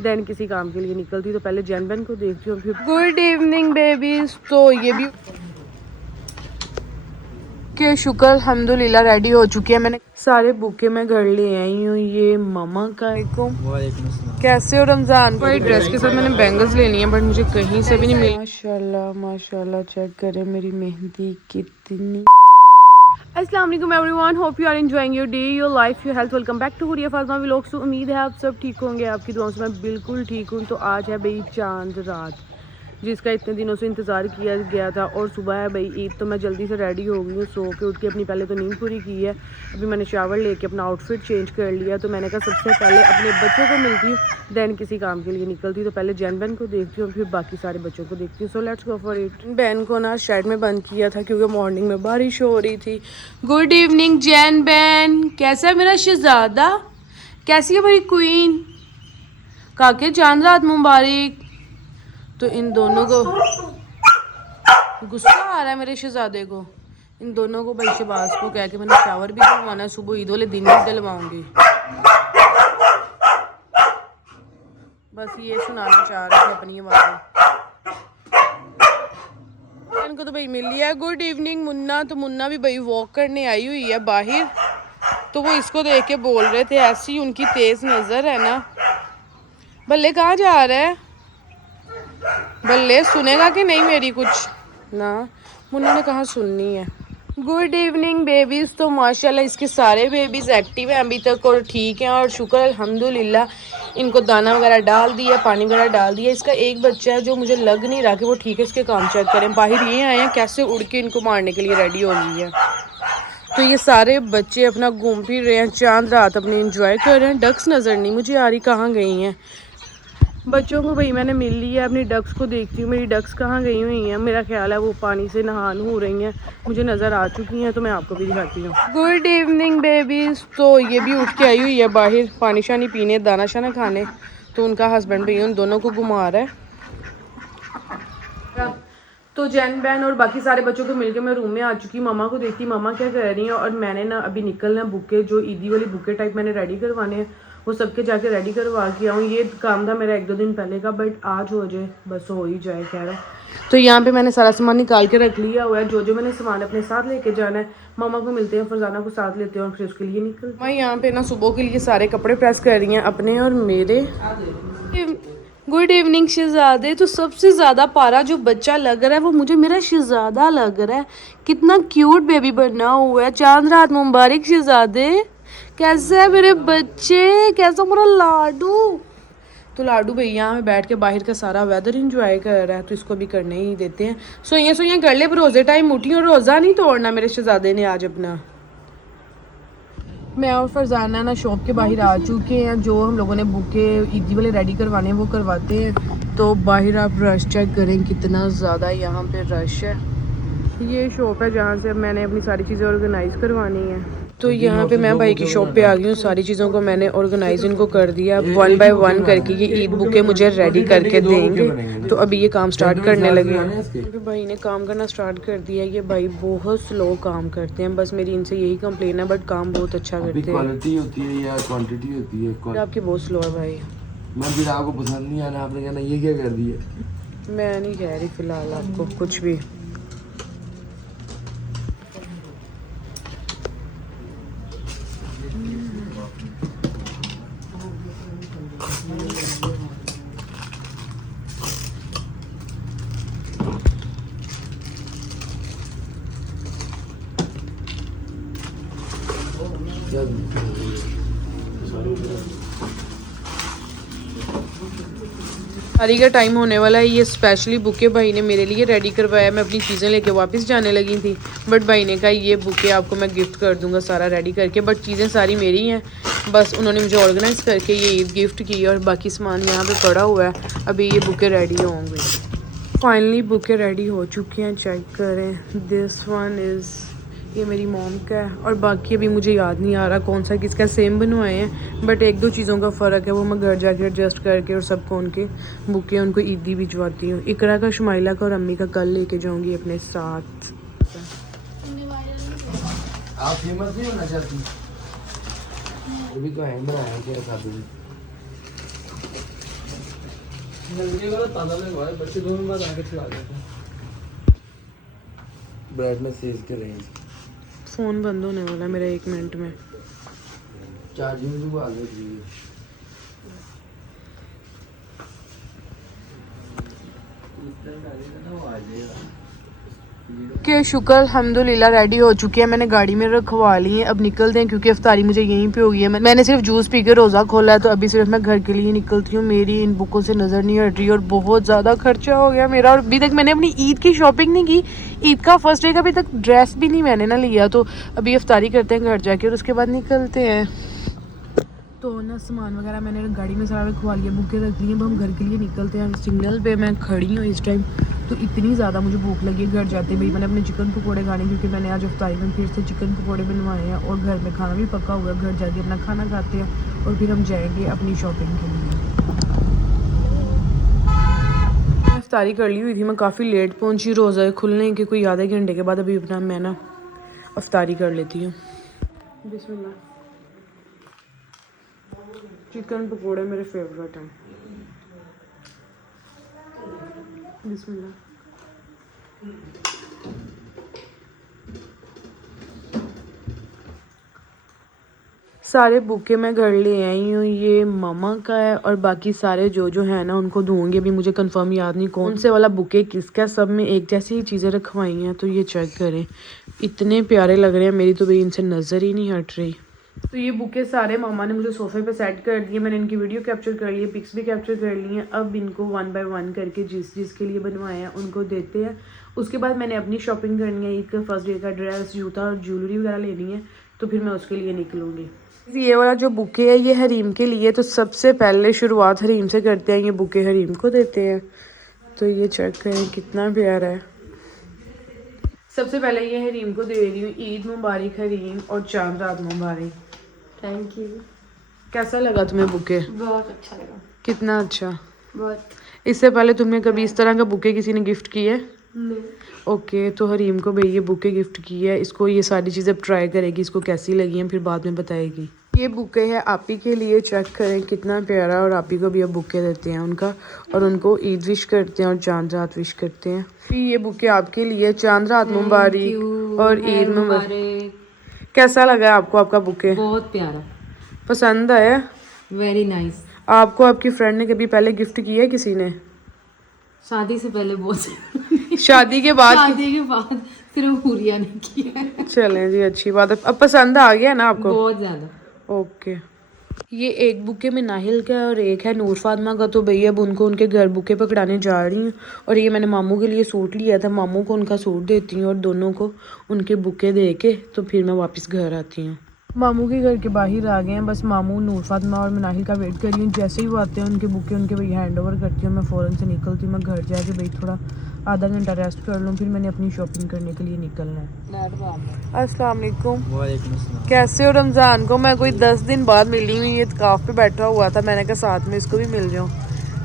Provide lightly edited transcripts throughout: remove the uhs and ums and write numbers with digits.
Then किसी काम के लिए निकलती, तो पहले जैन बैन को देखती हूँ फिर। Good evening babies. तो ये भी के शुक्र अल्हम्दुलिल्लाह रेडी हो चुकी है। मैंने सारे बुके मैं घर ले आई हूँ। ये मामा का कैसे हो रमजान। कोई ड्रेस के साथ मैंने बैंगल्स लेनी है बट मुझे कहीं से भी नहीं मिली। माशाल्लाह माशाल्लाह, चेक करें मेरी मेहंदी कितनी। अस्सलाम वालेकुम everyone, hope you are enjoying your day, your life, your health. Welcome back to Huriya Fatima vlogs. तो उम्मीद है आप सब ठीक होंगे, आपकी दुआओं से मैं बिल्कुल ठीक हूँ। तो आज है भाई चांद रात, जिसका इतने दिनों से इंतज़ार किया गया था। और सुबह है भाई ईद, तो मैं जल्दी से रेडी हो गई हूँ। सो के उठ के अपनी पहले तो नींद पूरी की है। अभी मैंने शावर लेके अपना आउटफिट चेंज कर लिया। तो मैंने कहा सबसे पहले अपने बच्चों को मिलती हूँ, दैन किसी काम के लिए निकलती। तो पहले जैन बैन को देखती हूँ, फिर बाकी सारे बच्चों को देखती हूँ। So let's go for it. Ban को ना शेड में बंद किया था क्योंकि मॉर्निंग में बारिश हो रही थी। गुड इवनिंग जैन बैन, कैसा है मेरा शहजादा, कैसी है मेरी क्वीन। काके चांद रात मुबारक। तो इन दोनों को गुस्सा आ रहा है, मेरे शहजादे को। इन दोनों को भाई शहबाज को कह के मैंने शावर भी दिलवाना है, सुबह ईद वाले दिन भी दिलवाऊंगी। बस ये सुनाना चाह रहे थे अपनी आवाज़ें। इनको तो भाई मिल लिया। Good evening Munna. तो मुन्ना भी भाई वॉक करने आई हुई है बाहर। तो वो इसको देख के बोल रहे थे, ऐसी उनकी तेज़ नज़र है ना। बल्ले कहाँ जा रहा है, बल्ले सुनेगा कि नहीं मेरी कुछ ना। मुन्ना ने कहाँ सुननी है। Good evening babies. तो माशाल्लाह इसके सारे बेबीज़ एक्टिव हैं अभी तक और ठीक हैं, और शुक्र अल्हम्दुलिल्लाह। इनको दाना वगैरह डाल दिया, पानी वगैरह डाल दिया। इसका एक बच्चा है जो मुझे लग नहीं रहा कि वो ठीक है। इसके काम चेक करें, बाहर ये आए हैं कैसे उड़ के इनको मारने के लिए रेडी हो गई है। तो ये सारे बच्चे अपना घूम फिर रहे हैं, चांद रात अपनी इंजॉय कर रहे हैं। डक्स नज़र नहीं मुझे आ रही कहाँ गई हैं। बच्चों को भाई मैंने मिल ली है, अपनी डक्स को देखती हूँ मेरी डक्स कहाँ गई हुई हैं। मेरा ख्याल है वो पानी से नहान हो रही हैं, मुझे नज़र आ चुकी हैं। तो मैं आपको भी दिखाती हूँ। Good evening babies. तो ये भी उठ के आई हुई है बाहर पानी शानी पीने, दाना शाना खाने। तो उनका हस्बैंड भैया उन दोनों को घुमा रहा है। तो जैन बैन और बाकी सारे बच्चों को मिलकर मैं रूम में आ चुकी। मामा को देखती मामा क्या कर रही हैं। और मैंने ना अभी निकलना बुके, जो ईदी वाली बुके टाइप मैंने रेडी करवाने हैं, वो सबके जाके रेडी करवा के आऊँ। ये काम था मेरा 1-2 दिन पहले का, बट आज हो जाए, बस हो ही जाए कह रहा है। तो यहाँ पे मैंने सारा सामान निकाल के रख लिया हुआ है, जो मैंने सामान अपने साथ लेके जाना है। मामा को मिलते हैं, फरजाना को साथ लेते हैं और फिर उसके लिए निकल। मैं यहाँ पे ना सुबह के लिए सारे कपड़े प्रेस कर रही हैं अपने और मेरे। गुड इवनिंग शहजादे। तो सबसे ज़्यादा पारा जो बच्चा लग रहा है वो मुझे मेरा शहजादा लग रहा है। कितना क्यूट बेबी बना हुआ है। चांद रात मुबारक शहजादे, कैसे है मेरे बच्चे, कैसा मेरा लाडू। तो लाडू भैया यहाँ पे बैठ के बाहर का सारा वेदर इंजॉय कर रहा है, तो इसको भी करने ही देते हैं। सोइयाँ कर ले, रोज़े टाइम उठी और रोज़ा नहीं तोड़ना मेरे शहजादे ने आज अपना। मैं और फरजाना ना शॉप के बाहर आ चुके हैं। जो हम लोगों ने बुके ईदी वाले रेडी करवाने हैं वो करवाते हैं। तो बाहर आप रश चेक करें कितना ज़्यादा यहाँ पे रश है। ये शॉप है जहाँ से मैंने अपनी सारी चीज़ें ऑर्गेनाइज़ करवानी है। तो यहाँ पे मैं भाई की शॉप पे आ गई हूँ। सारी चीज़ों को मैंने ऑर्गेनाइज इनको कर दिया, 1 बाय 1 करके ये ईद बुके मुझे रेडी करके देंगे। तो अभी ये काम स्टार्ट करने लगे हैं। भाई ने काम करना स्टार्ट कर दिया। ये भाई बहुत स्लो काम करते हैं, बस मेरी इनसे यही कंप्लेन है, बट काम बहुत अच्छा करते हैं। क्वालिटी होती है या क्वांटिटी होती है? आपकी बहुत स्लो है भाई। मैं फिर आपको पसंद नहीं आना, आपने कहना ये क्या कर दिया। मैं नहीं कह रही फिलहाल आपको कुछ भी। शादी का टाइम होने वाला है। ये स्पेशली बुके भाई ने मेरे लिए रेडी करवाया। मैं अपनी चीज़ें लेके वापस जाने लगी थी, बट भाई ने कहा ये बुके आपको मैं गिफ्ट कर दूंगा सारा रेडी करके। बट चीज़ें सारी मेरी हैं, बस उन्होंने मुझे ऑर्गेनाइज़ करके ये ईद गिफ्ट की और बाकी सामान यहाँ पे पड़ा हुआ है। अभी ये बुके रेडी होंगे। फाइनली बुके रेडी हो चुके हैं, चेक करें। दिस वन इज़, ये मेरी मॉम का है, और बाकी अभी मुझे याद नहीं आ रहा कौन सा किसका सेम बनवाए हैं, बट 1-2 चीज़ों का फ़र्क है, वो मैं घर जाके एडजस्ट करके और सबको उनके बुके उनको ईदी भिजवाती हूँ। इकरा का, शुमाइला का और अम्मी का कल लेके जाऊँगी अपने साथ। आप फेमस नहीं होना चाहती? अभी तो हैंड बनाया क्या साधु। नजरिए वाला ताला लगवाए, बच्चे 2 मिनट बाद आके चला देते हैं। ब्राइटनेस तेज के रेंज फ़ोन बंद होने वाला है मेरा 1 मिनट में। चार्जिंग तो आ गई। के शुक्र अल्हम्दुलिल्लाह रेडी हो चुकी है, मैंने गाड़ी में रखवा ली है। अब निकलते हैं क्योंकि इफ्तारी मुझे यहीं पे होगी है। मैंने सिर्फ जूस पी के रोज़ा खोला है, तो अभी सिर्फ मैं घर के लिए निकलती हूँ। मेरी इन बुकों से नज़र नहीं हट रही और बहुत ज़्यादा खर्चा हो गया मेरा। और अभी तक मैंने अपनी ईद की शॉपिंग नहीं की। ईद का फर्स्ट डे का अभी तक ड्रेस भी नहीं मैंने ना लिया। तो अभी इफ्तारी करते हैं घर जाके और उसके बाद निकलते हैं। तो ना सामान वगैरह मैंने गाड़ी में सारा रखवा लिया, बुकें रख ली हैं। अब हम घर के लिए निकलते हैं। सिग्नल पे मैं खड़ी हूँ इस टाइम, तो इतनी ज़्यादा मुझे भूख लगी है। घर जाते भाई मैंने अपने चिकन पकौड़े खाने, क्योंकि मैंने आज इफ्तारी में फिर से चिकन पकौड़े बनवाए हैं और घर में खाना भी पका हुआ है। घर जाके अपना खाना खाते हैं और फिर हम जाएंगे अपनी शॉपिंग के लिए। इफ्तारी कर ली हुई थी, मैं काफ़ी लेट पहुँची रोज़ा खुलने के कोई आधे घंटे के बाद। अभी अपना मैं ना इफ्तारी कर लेती हूँ। बिस्मिल्लाह। चिकन पकोड़े मेरे फेवरेट हैं। बिस्मिल्लाह। सारे बुके मैं घर ले आई हूँ। ये मामा का है और बाकी सारे जो है ना उनको दूंगी। अभी मुझे कंफर्म याद नहीं कौन से वाला बुके किसका। सब में एक जैसी ही चीज़ें रखवाई हैं, तो ये चेक करें, इतने प्यारे लग रहे हैं। मेरी तो भाई इनसे नज़र ही नहीं हट रही। तो ये बुके सारे मामा ने मुझे सोफे पे सेट कर दिए। मैंने इनकी वीडियो कैप्चर कर ली है, पिक्स भी कैप्चर कर ली हैं। अब इनको 1 बाय 1 करके जिसके लिए बनवाए हैं उनको देते हैं। उसके बाद मैंने अपनी शॉपिंग करनी है। ईद का फर्स्ट डे का ड्रेस, जूता और ज्वेलरी वगैरह लेनी है, तो फिर मैं उसके लिए निकलूँगी। ये वाला जो बुके है ये हरीम के लिए, तो सबसे पहले शुरुआत हरीम से करते हैं। ये बुके हरीम को देते हैं, तो ये चेक करें कितना प्यारा है। सबसे पहले ये हरीम को दे रही हूँ। ईद मुबारक हरीम और चांद रात मुबारक। Thank you. कैसा लगा तुम्हें बुके? बहुत अच्छा लगा। कितना अच्छा? बहुत। इससे पहले तुमने कभी इस तरह का बुके किसी ने गिफ्ट किया है? नहीं। ओके, तो हरीम को भाई ये बुके गिफ्ट की है। इसको ये सारी चीज़ें ट्राई करेगी, इसको कैसी लगी हैं फिर बाद में बताएगी। ये बुके है आपी के लिए, चेक करें कितना प्यारा। और आपी को भी अब बुके देते हैं उनका, और उनको ईद विश करते हैं और चांद रात विश करते हैं। फिर ये बुके आपके लिए, चांद रात मुबारक और ईद मुबारक। कैसा लगा आपको आपका बुके? बहुत प्यारा, पसंद आया? Very nice. आपको आपकी फ्रेंड ने कभी पहले गिफ्ट किया है किसी ने? शादी से पहले बहुत शादी के बाद? शादी के बाद सिर्फ हुरिया ने किया। चलें जी, अच्छी बात है। अब पसंद आ गया ना आपको? बहुत ज्यादा। ओके। ये एक बुके में नाहिल का है और एक है नूर फातिमा का। तो भैया अब उनको उनके घर बुके पकड़ाने जा रही हूँ। और ये मैंने मामू के लिए सूट लिया था, मामू को उनका सूट देती हूँ और दोनों को उनके बुके दे के तो फिर मैं वापस घर आती हूँ। मामू के घर के बाहर आ गए हैं, बस मामू, नूर फातिमा और मैं नाहिल का वेट कर रही हूँ। जैसे ही वो आते हैं उनके बुके उनके भैया हैंड ओवर करती हूँ। मैं फ़ौरन से निकलती हूँ। मैं घर जाके भाई थोड़ा आधा घंटा रेस्ट कर लूँ, फिर मैंने अपनी शॉपिंग करने के लिए निकलना है। अस्सलाम वालेकुम। वालेकुम अस्सलाम। कैसे हो? रमज़ान को मैं कोई 10 दिन बाद मिली हुई, ये इत्काफ पे बैठा हुआ था, मैंने कहा साथ में इसको भी मिल जाऊँ।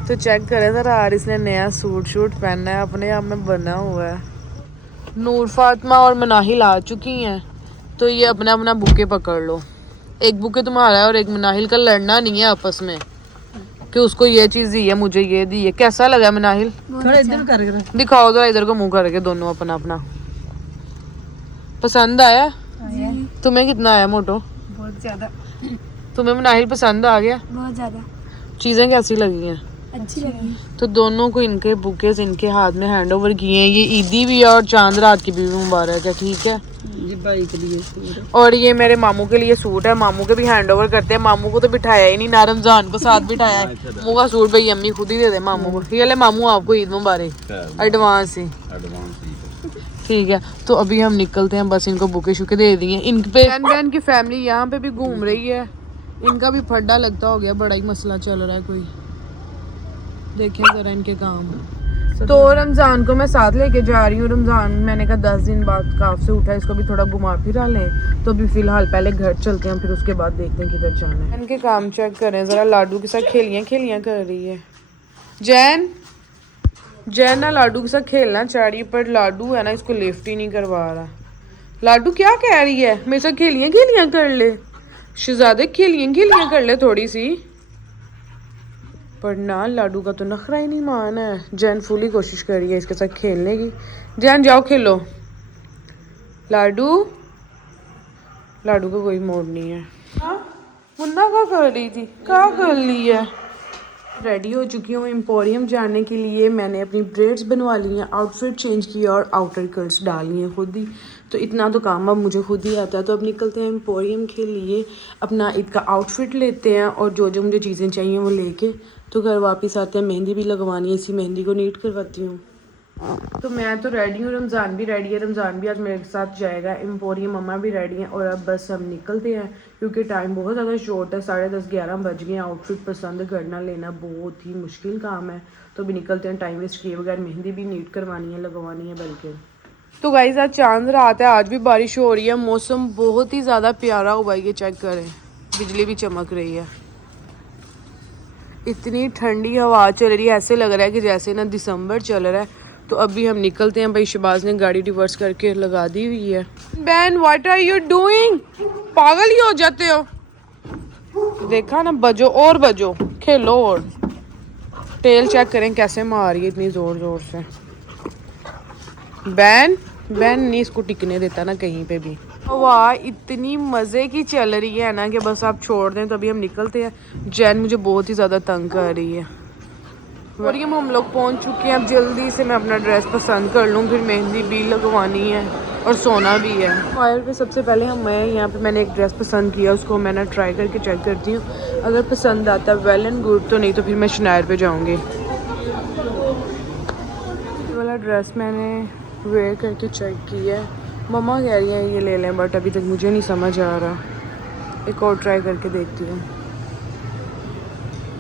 तो चेक करें ज़रा, यार इसने नया सूट पहना है, अपने आप में बना हुआ है। नूर फातिमा और मनाहिल आ चुकी हैं, तो ये अपना अपना बुके पकड़ लो। एक बुके तुम्हारा है और एक मनाहिल का। लड़ना नहीं है आपस में कि उसको ये चीज़ दी है मुझे ये दी है। कैसा लगा मनाहिल? थोड़ा इधर कर दिखाओ जरा इधर को मुंह करके, दोनों अपना अपना। पसंद आया? तुम्हें कितना आया मोटो? बहुत ज्यादा। तुम्हें मनाहिल पसंद आ गया? बहुत ज्यादा। चीज़ें कैसी लगी हैं? अच्छी लगी। तो दोनों को इनके बुकेज इनके हाथ में हैंड ओवर किए हैं। ये ईदी भी है और चांद रात की भी मुबारक है, ठीक है जी। भाई के लिए सूट। और ये मेरे मामू के लिए सूट है, मामू के भी हैंड ओवर करते हैं। मामू को तो बिठाया ही नहीं, ना रमजान को साथ बिठाया है। मामू का सूट भाई अम्मी खुद ही दे दे मामू को। ये ले मामू आपको ईद मुबारक एडवांस ही। ठीक है, तो अभी हम निकलते हैं, बस इनको बुके शुके दे दिए। इन पे बहन की फैमिली यहाँ पे भी घूम रही है। इनका भी फड्डा लगता हो गया, बड़ा ही मसला चल रहा है कोई। देखें जरा इनके काम। तो रमज़ान को मैं साथ लेके जा रही हूँ। रमज़ान मैंने कहा 10 दिन बाद काफ से उठा, इसको भी थोड़ा घुमा फिरा लें। तो अभी फ़िलहाल पहले घर चलते हैं, फिर उसके बाद देखते हैं किधर जाना है। इनके काम चेक करें ज़रा। लाडू के साथ खेलियाँ कर रही है। जैन ना लाडू के साथ खेलना चाह रही है, पर लाडू है ना इसको लिफ्ट ही नहीं करवा रहा। लाडू क्या कह रही है? मेरे साथ खेलियाँ कर ले शहजादे, खेलियाँ कर ले थोड़ी सी। पर ना लाडू का तो नखरा ही नहीं मान है। जैन फुली कोशिश कर रही है इसके साथ खेलने की। जैन जाओ खेलो। लाडू लाडू का कोई मूड नहीं है। हाँ मुन्ना क्या कर रही थी, क्या कर ली है। रेडी हो चुकी हूँ एम्पोरियम जाने के लिए। मैंने अपनी ब्रेड्स बनवा ली हैं, आउटफिट चेंज किया और आउटर कर्ल्स डाली हैं खुद ही। तो इतना तो काम अब मुझे खुद ही आता है। तो अब निकलते हैं एम्पोरियम के लिए, अपना ईद का आउटफिट लेते हैं और जो जो मुझे चीज़ें चाहिए वो लेके तो घर वापस आते हैं। मेहंदी भी लगवानी है, इसी मेहंदी को नीट करवाती हूँ। तो मैं तो रेडी हूँ, रमज़ान भी रेडी है। रमज़ान भी आज मेरे साथ जाएगा एम्पोरियम, मम्मा भी रेडी हैं। और अब बस हम निकलते हैं क्योंकि टाइम बहुत ज़्यादा शॉर्ट है। 10:30-11 बज गए हैं। आउटफिट पसंद करना लेना बहुत ही मुश्किल काम है। तो अभी निकलते हैं टाइम वेस्ट किए बगैर। मेहंदी भी नीट करवानी है, लगवानी है बल्कि। तो गाइस आज चांद रात है, आज भी बारिश हो रही है। मौसम बहुत ही ज़्यादा प्यारा हुआ है, ये चेक करें। बिजली भी चमक रही है। इतनी ठंडी हवा चल रही है, ऐसे लग रहा है कि जैसे ना दिसंबर चल रहा है। तो अभी हम निकलते हैं। भाई शबाज ने गाड़ी रिवर्स करके लगा दी हुई है। बैन व्हाट आर यू डूइंग, पागल ही हो जाते हो। देखा ना, बजो और बजो, खेलो और। टेल चेक करें कैसे मार रही है इतनी जोर जोर से। बैन नहीं इसको टिकने देता ना कहीं पे भी। वाह इतनी मज़े की चल रही है ना कि बस आप छोड़ दें। तो अभी हम निकलते हैं। जैन मुझे बहुत ही ज़्यादा तंग कर रही है। और ये हम लोग पहुंच चुके हैं। अब जल्दी से मैं अपना ड्रेस पसंद कर लूँ, फिर मेहंदी भी लगवानी है और सोना भी है। फायर पे सबसे पहले यहाँ पे मैंने एक ड्रेस पसंद किया, उसको मैंने ट्राई करके चेक करती हूँ। अगर पसंद आता है वेल एंड गुड, तो नहीं तो फिर मैं शनायर पे जाऊँगी। ये वाला ड्रेस मैंने वेयर करके चेक किया है। मम्मा कह रही है ये ले लें, बट अभी तक मुझे नहीं समझ आ रहा। एक और ट्राई करके देखती हूँ।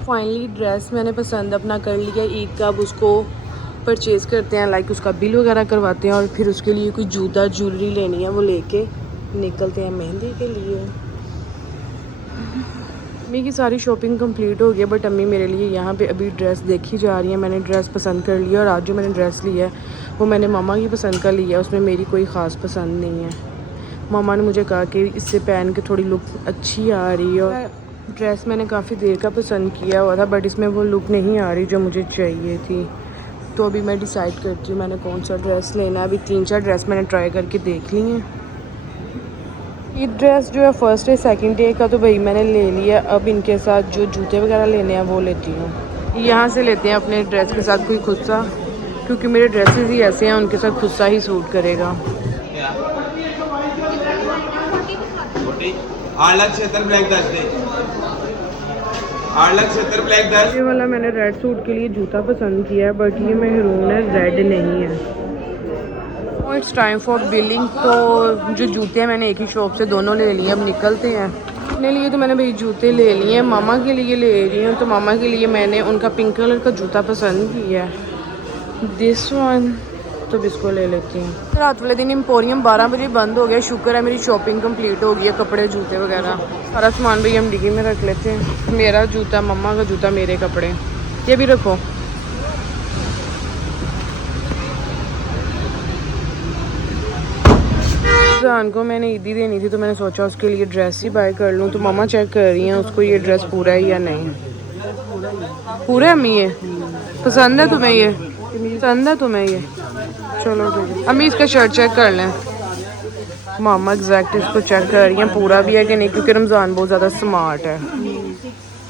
फाइनली ड्रेस मैंने पसंद अपना कर लिया ईद का। अब उसको परचेज़ करते हैं, लाइक उसका बिल वगैरह करवाते हैं और फिर उसके लिए कोई जूता ज्वेलरी लेनी है वो लेके निकलते हैं मेहंदी के लिए। अम्मी की सारी शॉपिंग कंप्लीट हो गई है, बट अम्मी मेरे लिए यहाँ पे अभी ड्रेस देखी जा रही है। मैंने ड्रेस पसंद कर लिया और आज जो मैंने ड्रेस ली है वो मैंने मामा की पसंद का लिया। उसमें मेरी कोई ख़ास पसंद नहीं है। मामा ने मुझे कहा कि इससे पहन के थोड़ी लुक अच्छी आ रही है। और ड्रेस मैंने काफ़ी देर का पसंद किया हुआ था, बट इसमें वो लुक नहीं आ रही जो मुझे चाहिए थी। तो अभी मैं डिसाइड करती हूँ मैंने कौन सा ड्रेस लेना है। अभी 3-4 ड्रेस मैंने ट्राई करके देख ली हैं। ये ड्रेस जो है फर्स्ट डे सेकंड डे का तो भाई मैंने ले लिया। अब इनके साथ जो जूते वगैरह लेने हैं वो लेती हूँ। यहाँ से लेते हैं अपने ड्रेस के साथ कोई खुद सा, क्योंकि मेरे ड्रेसेस ही ऐसे हैं उनके साथ खुद सा ही सूट करेगा। 8,76,000 ब्लैक 10 दे। 8,76,000 ब्लैक 10। ये वाला मैंने रेड सूट के लिए जूता पसंद किया है, बट ये मेहरून है, रेड नहीं है। It's time for billing. तो जो जूते हैं मैंने एक ही शॉप से दोनों ले लिए। अब निकलते हैं। अपने लिए तो मैंने भाई जूते ले लिए हैं, मामा के लिए ले रही हूँ। तो मामा के लिए मैंने उनका पिंक कलर का जूता पसंद किया है, दिस वन। तो इसको ले लेती हूँ। रात वाले दिन एम्पोरियम 12 बजे बंद हो गया। शुक्र है मेरी शॉपिंग कंप्लीट हो गई है, कपड़े जूते वगैरह सारा सामान भाई हम डिग्गी में रख लेते हैं। मेरा जूता, मम्मा का जूता, मेरे कपड़े, ये भी रखो। जान को मैंने ईदी देनी थी तो मैंने सोचा उसके लिए ड्रेस ही बाय कर लूँ। तो मम्मा चेक कर रही हैं उसको ये ड्रेस पूरा है या नहीं। पूरा है अम्मी? ये पसंद है तुम्हें? ये पसंद है तुम्हें? ये चलो ठीक है। अम्मी इसका शर्ट चेक कर लें। मामा एग्जैक्ट इसको चेक कर रही हैं पूरा भी है कि नहीं, क्योंकि रमज़ान बहुत ज़्यादा स्मार्ट है।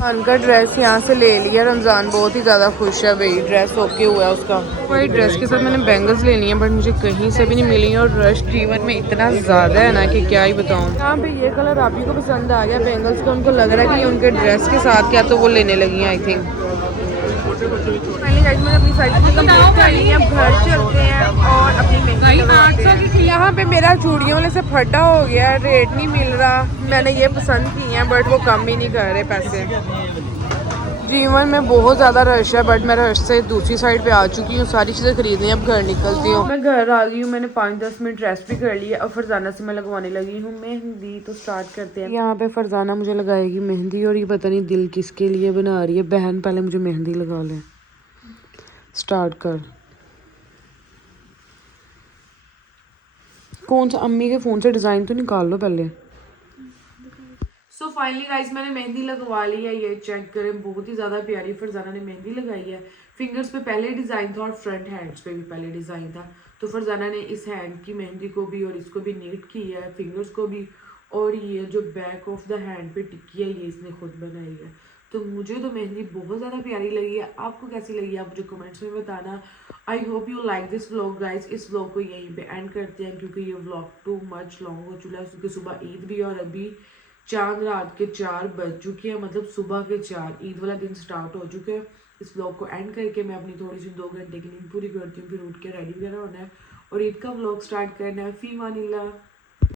उनका ड्रेस यहाँ से ले लिया। रमज़ान बहुत ही ज़्यादा खुश है भाई, ड्रेस ओके हुआ है उसका। वही ड्रेस के साथ मैंने बैंगल्स लेनी है, बट मुझे कहीं से भी नहीं मिली। और रश जीवन में इतना ज़्यादा है ना कि क्या ही बताऊँ। हाँ भाई ये कलर आप ही को पसंद आ गया बैंगल्स का। उनको लग रहा है कि ये उनके ड्रेस के साथ क्या, तो वो लेने लगी हैं आई थिंक। मैंने अपनी साइड कंप्लीट कर ली है। घर चलते हैं और अपनी महंगी। यहाँ पे मेरा चूड़ियों वाले से फटा हो गया है, रेट नहीं मिल रहा। मैंने ये पसंद की हैं बट वो कम ही नहीं कर रहे पैसे। जीवन में बहुत ज़्यादा रश है, बट मैं रश से दूसरी साइड पे आ चुकी हूँ। सारी चीज़ें खरीदनी है, अब घर निकलती हूँ। मैं घर आ गई हूँ। मैंने 5-10 मिनट रेस्ट भी कर लिया। अब फरजाना से मैं लगवाने लगी हूँ मेहंदी। तो स्टार्ट करते हैं। यहाँ पे फरजाना मुझे लगाएगी मेहंदी, और ये पता नहीं दिल किसके लिए बना रही है। बहन पहले मुझे मेहंदी लगा ले। स्टार्ट कर। कौन सा? अम्मी के फ़ोन से डिज़ाइन तो निकाल लो पहले। सो फाइनली गाइस मैंने मेहंदी लगवा ली है, ये चेक करें, बहुत ही ज़्यादा प्यारी फरजाना ने मेहंदी लगाई है। फिंगर्स पे पहले डिज़ाइन था और फ्रंट हैंड्स पे भी पहले डिज़ाइन था, तो फरजाना ने इस हैंड की मेहंदी को भी और इसको भी नीट की है, फिंगर्स को भी, और ये जो बैक ऑफ द हैंड पे टिक्की है ये इसने खुद बनाई है। तो मुझे तो मेहंदी बहुत ज़्यादा प्यारी लगी है, आपको कैसी लगी आप मुझे कमेंट्स में बताना। I hope you like this vlog guys. इस व्लॉग को यहीं पे एंड करते हैं क्योंकि ये व्लॉग टू मच लॉन्ग हो चुका है, क्योंकि सुबह ईद भी और अभी चांद रात के 4 बज चुके हैं, मतलब सुबह के 4, ईद वाला दिन स्टार्ट हो चुके हैं। इस व्लॉग को एंड करके मैं अपनी थोड़ी सी 2 घंटे की नींद पूरी करती हूँ, फिर उठ के रेडी वगैरह होना है और ईद का व्लॉग स्टार्ट करना है। फी मानिल्लाह।